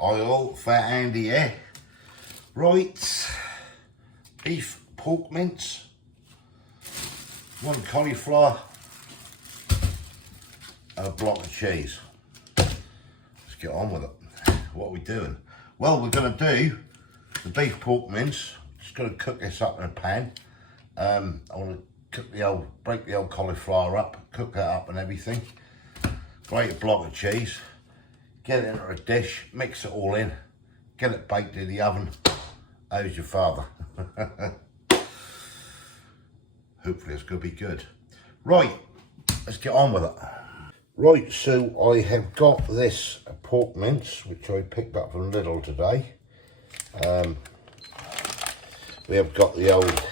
oil, fat handy, yeah. Right, beef pork mince, 1 cauliflower, and a block of cheese. Let's get on with it. What are we doing? Well, we're going to do the beef pork mince. Just going to cook this up in a pan. I want to break the old cauliflower up, cook that up and everything. Grate a block of cheese, get it into a dish, mix it all in, get it baked in the oven. How's your father? Hopefully it's going to be good. Right, let's get on with it. Right, so I have got this pork mince, which I picked up from Lidl today. We have got the old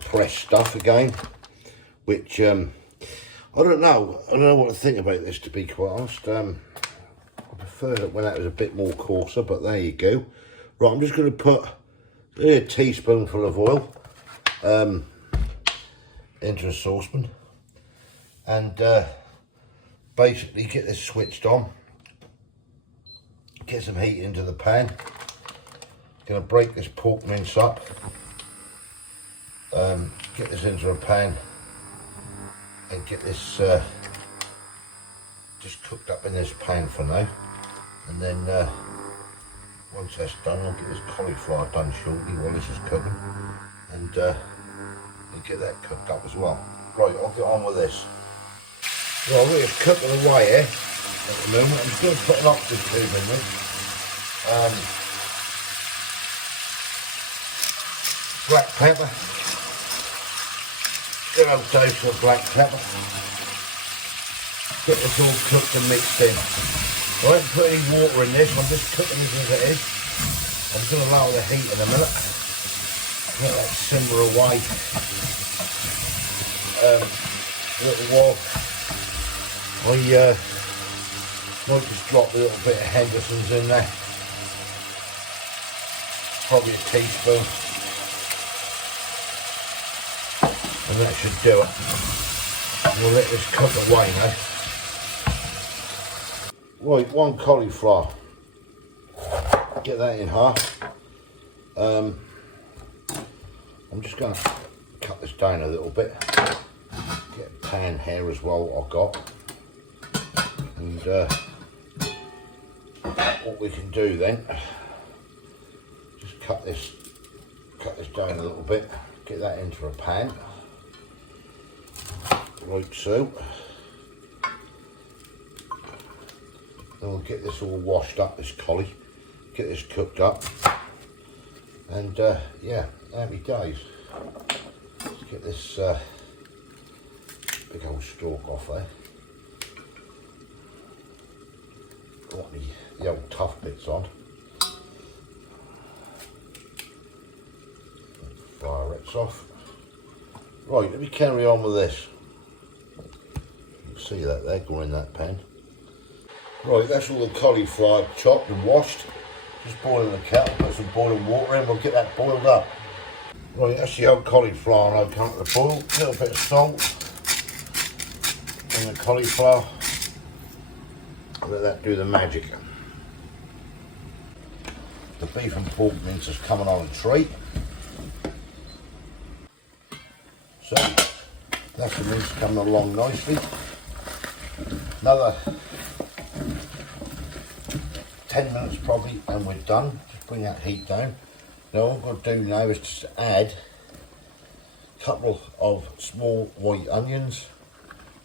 pressed stuff again, which I don't know what to think about this, to be quite honest. I preferred it when that was a bit more coarser, but there you go. Right, I'm just going to put a teaspoonful of oil into a saucepan and basically get this switched on, get some heat into the pan. Going to break this pork mince up, get this into a pan and get this just cooked up in this pan for now, and then once that's done, I'll get this cauliflower done shortly while this is cooking, and get that cooked up as well. Right, I'll get on with this. Well, it's cooking away here at the moment. I'm just going to put an octave tube in this. Black pepper. Good old dose of black pepper. Get this all cooked and mixed in. I won't put any water in this, I'm just cooking this as it is. I'm just going to allow the heat in a minute. Let that simmer away a little while. I might just drop a little bit of Henderson's in there. Probably a teaspoon. And that should do it. We'll let this cook away now. Right, 1 cauliflower. Get that in half. I'm just going to cut this down a little bit. Get a pan here as well, I've got. And what we can do then, just cut this down a little bit. Get that into a pan. Like so. Then we'll get this all washed up, this collie, get this cooked up, and yeah, happy days. Let's get this big old stalk off there. Got the old tough bits on. Fire it off. Right, let me carry on with this. You can see that there going in that pan. Right, that's all the cauliflower chopped and washed. Just boiling the kettle, put some boiling water in, we'll get that boiled up. Right, that's the old cauliflower, and I've come to the boil. A little bit of salt in the cauliflower. Let that do the magic. The beef and pork mince is coming on a treat. So, that's the mince coming along nicely. Another 10 minutes probably and we're done. Just bring that heat down. Now what I'm going to do now is just add a couple of small white onions.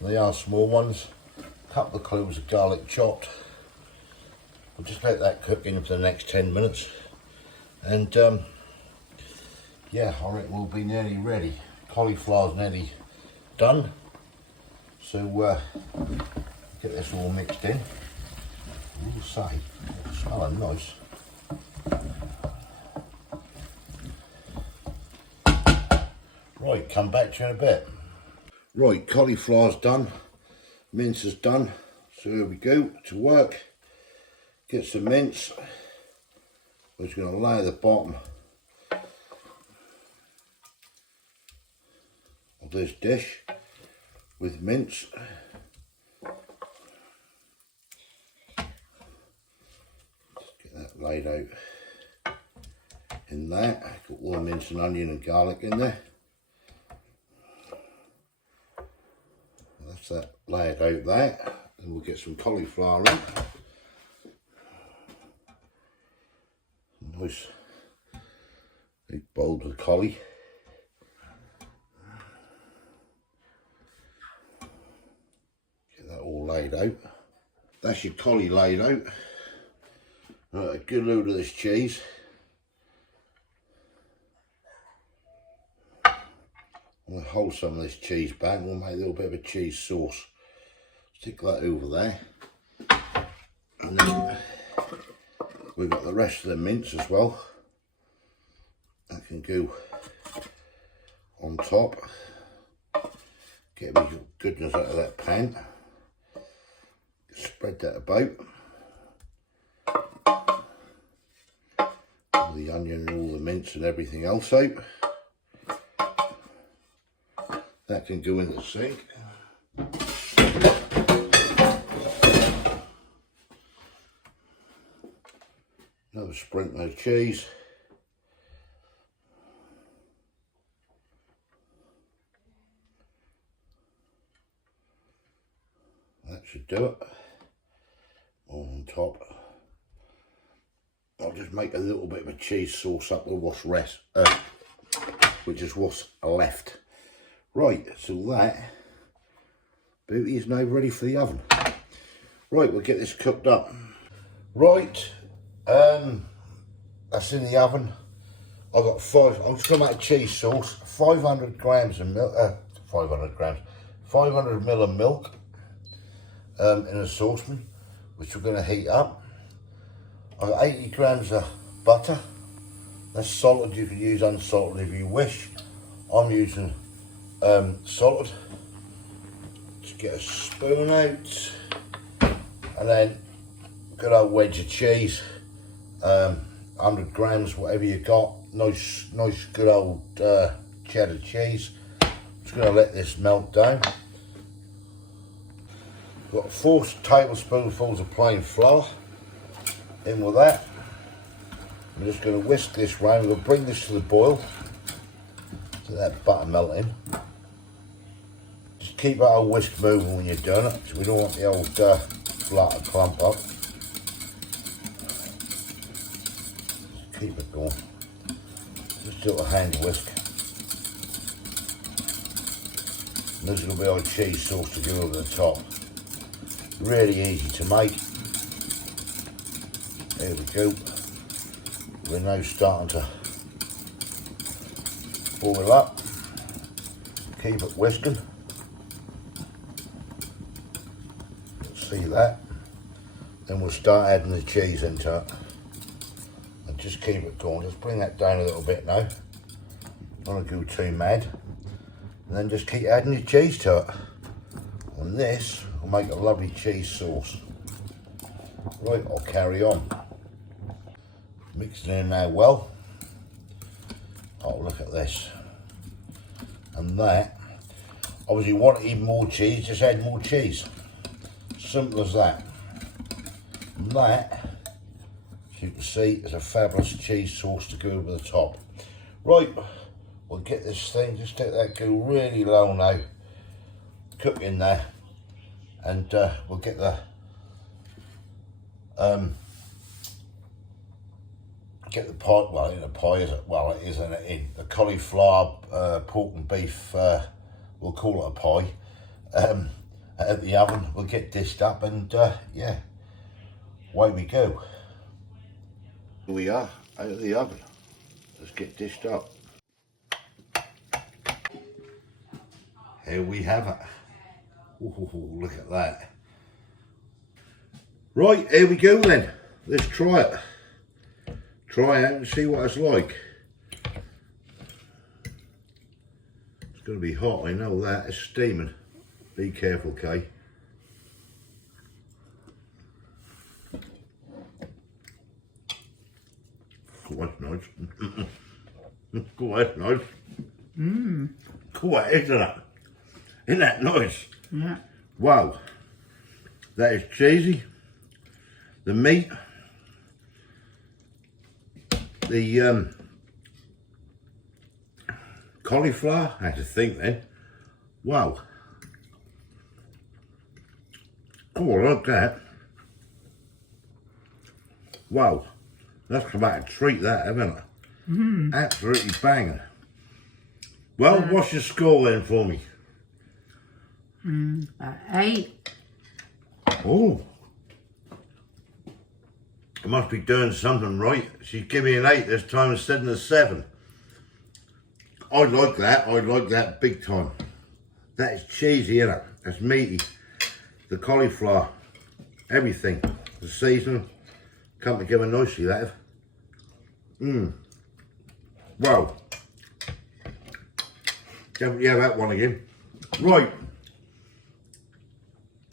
They are small ones. A couple of cloves of garlic chopped. We'll just let that cook in for the next 10 minutes. And yeah, I reckon we'll be nearly ready. Cauliflower's nearly done. So get this all mixed in. We'll say, it's smelling nice. Right, come back to you in a bit. Right, cauliflower's done, mince is done. So here we go, to work. Get some mince. We're just going to lay the bottom of this dish with mince. laid out in there. Got all the minced and onion and garlic in there. That's that laid out there. And we'll get some cauliflower in. Nice big bowl of cauli. Get that all laid out. That's your cauli laid out. Right, a good load of this cheese. We'll hold some of this cheese back. We'll make a little bit of a cheese sauce. Stick that over there. And then we've got the rest of the mince as well. That can go on top. Get me goodness out of that pan. Spread that about. All the onion and all the mince and everything else out. That can go in the sink. Another sprinkle of cheese. That should do it. On top. I'll just make a little bit of a cheese sauce up with what's which is what's left. Right, so that booty is now ready for the oven. Right, we'll get this cooked up. Right, that's in the oven. I've got I'm just gonna make a cheese sauce, 500 grams of milk, 500 ml of milk in a saucepan, which we're gonna heat up. I've got 80 grams of butter. That's salted, you can use unsalted if you wish. I'm using salted. Just get a spoon out, and then good old wedge of cheese, 100 grams, whatever you got. Nice good old cheddar cheese. Just gonna let this melt down. Got 4 tablespoonfuls of plain flour in with that. I'm just going to whisk this round. We'll bring this to the boil. Let that butter melt in. Just keep that old whisk moving when you're doing it, so we don't want the old flour to clump up. Just keep it going. Just do a hand whisk. And this will be our cheese sauce to go over the top. Really easy to make. There we go. We're now starting to boil up. Keep it whisking. See that? Then we'll start adding the cheese into it. And just keep it going. Just bring that down a little bit now. Don't want to go too mad. And then just keep adding your cheese to it. And this will make a lovely cheese sauce. Right, I'll carry on. Mix it in now well. Oh, look at this. And that, obviously you want even more cheese, just add more cheese. Simple as that. And that, as you can see, is a fabulous cheese sauce to go over the top. Right, we'll get this thing, just let that go really low now. Cook in there. And we'll get the pie, well, in a pie, is it? Well, it is in the cauliflower, pork and beef, we'll call it a pie, at the oven. We'll get dished up and, yeah, away we go. Here we are, out of the oven. Let's get dished up. Here we have it. Ooh, look at that. Right, here we go then. Let's try it. Try it and see what it's like. It's going to be hot, I know that. It's steaming. Be careful, Kay. Quite nice. Quite nice. Quite, isn't it? Isn't that nice? Yeah. Wow. That is cheesy. The meat the cauliflower. I had to think then. Wow. Oh, look at that. Wow. That's come out a treat, that, haven't it? Absolutely banging. Well, what's your score then for me? 8. Oh. I must be doing something right. She's giving me an 8 this time instead of a 7. I like that. I like that big time. That is cheesy, isn't it? That's meaty. The cauliflower. Everything. The seasoning. Come together nicely, that have. Wow. Definitely have that one again. Right.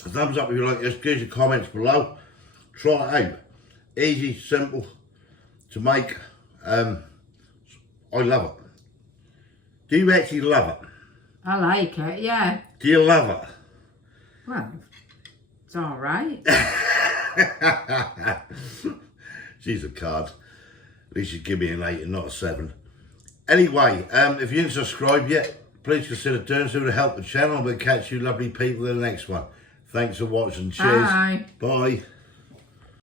A thumbs up if you like this. Give us your comments below. Try it out. Easy, simple to make. I love it. Do you actually love it? I like it, yeah. Do you love it? Well, it's all right. She's a card. At least you give me an 8 and not a 7. Anyway, if you didn't subscribe yet, please consider doing so to help the channel. We'll catch you lovely people in the next one. Thanks for watching. Cheers. Bye. Bye.